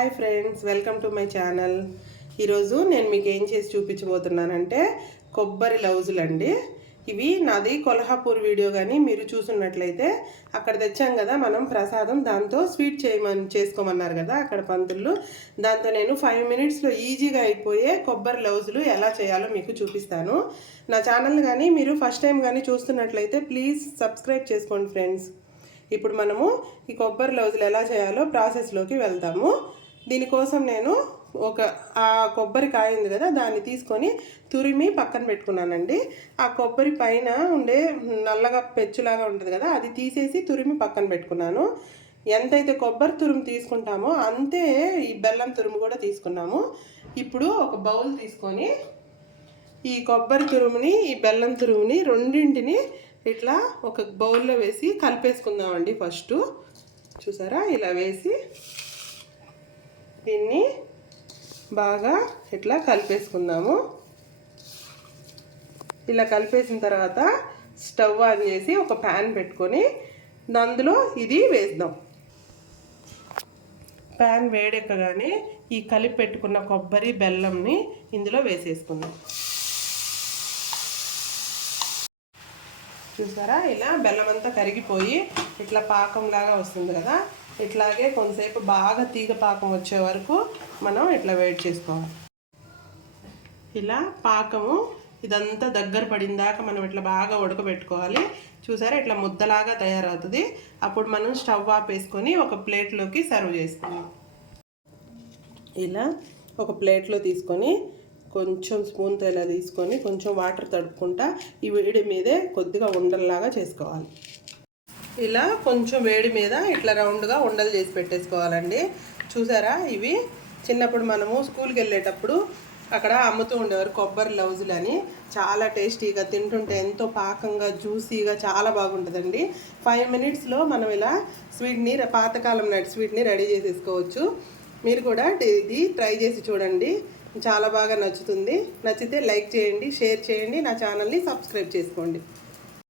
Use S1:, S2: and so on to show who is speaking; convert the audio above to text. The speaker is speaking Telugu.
S1: Hi friends welcome to my channel. ఈరోజు నేను మీకు ఏం చేసి చూపించబోతున్నానంటే కొబ్బరి లౌజులు అండి ఇవి నాది కొల్హాపూర్ వీడియో కానీ మీరు చూసున్నట్లయితే అక్కడ తెచ్చాం కదా మనం ప్రసాదం దాంతో స్వీట్ చేయమని చేసుకోమన్నారు కదా అక్కడ పంతులు. దాంతో నేను ఫైవ్ మినిట్స్లో ఈజీగా అయిపోయే కొబ్బరి లౌజులు ఎలా చేయాలో మీకు చూపిస్తాను. నా ఛానల్ కానీ మీరు ఫస్ట్ టైం కానీ చూస్తున్నట్లయితే ప్లీజ్ సబ్స్క్రైబ్ చేసుకోండి ఫ్రెండ్స్. ఇప్పుడు మనము ఈ కొబ్బరి లౌజులు ఎలా చేయాలో ప్రాసెస్లోకి వెళ్తాము. దీనికోసం నేను ఒక ఆ కొబ్బరి కాయ ఉంది కదా దాన్ని తీసుకొని తురిమి పక్కన పెట్టుకున్నానండి. ఆ కొబ్బరి పైన ఉండే నల్లగా పెచ్చులాగా ఉంటుంది కదా అది తీసేసి తురిమి పక్కన పెట్టుకున్నాను. ఎంతైతే కొబ్బరి తురుము తీసుకుంటామో అంతే ఈ బెల్లం తురుము కూడా తీసుకున్నాము. ఇప్పుడు ఒక బౌల్ తీసుకొని ఈ కొబ్బరి తురుముని ఈ బెల్లం తురుముని రెండింటిని ఇట్లా ఒక బౌల్లో వేసి కలిపేసుకుందామండి ఫస్ట్. చూసారా? ఇలా వేసి దీన్ని బాగా ఇట్లా కలిపేసుకుందాము. ఇలా కలిపేసిన తర్వాత స్టవ్ ఆన్ చేసి ఒక ప్యాన్ పెట్టుకొని అందులో ఇది వేద్దాం. ప్యాన్ వేడెక్కగానే ఈ కలిపి పెట్టుకున్న కొబ్బరి బెల్లంని ఇందులో వేసేసుకుందాం. చూసారా? ఇలా బెల్లం అంతా కరిగిపోయి ఇట్లా పాకంలాగా వస్తుంది కదా? ఇట్లాగే కొంతసేపు బాగా తీగ పాకం వచ్చే వరకు మనం ఇట్లా వెయిట్ చేసుకోవాలి. ఇలా పాకము ఇదంతా దగ్గర పడిందాక మనం ఇట్లా బాగా ఉడకబెట్టుకోవాలి. చూసారా ఇట్లా ముద్దలాగా తయారవుతుంది. అప్పుడు మనం స్టవ్ ఆపేసుకొని ఒక ప్లేట్లోకి సర్వ్ చేసుకుందాం ఇలా ఒక ప్లేట్లో తీసుకొని కొంచెం స్పూన్తో ఇలా తీసుకొని కొంచెం వాటర్ తడుపుకుంటా ఈ వేడి మీదే కొద్దిగా ఉండల్లాగా చేసుకోవాలి. ఇలా కొంచెం వేడి మీద ఇట్లా రౌండ్గా ఉండలు చేసి పెట్టేసుకోవాలండి. చూసారా? ఇవి చిన్నప్పుడు మనము స్కూల్కి వెళ్ళేటప్పుడు అక్కడ అమ్ముతూ ఉండేవారు కొబ్బరి లౌజులు అని చాలా టేస్టీగా తింటుంటే ఎంతో పాకంగా జ్యూసీగా చాలా బాగుంటుందండి. ఫైవ్ మినిట్స్లో మనం ఇలా స్వీట్ని పాతకాలం నాటి స్వీట్ని రెడీ చేసేసుకోవచ్చు. మీరు కూడా ఇది ట్రై చేసి చూడండి. చాలా బాగా నచ్చుతుంది. నచ్చితే లైక్ చేయండి షేర్ చేయండి. నా ఛానల్ని సబ్స్క్రైబ్ చేసుకోండి.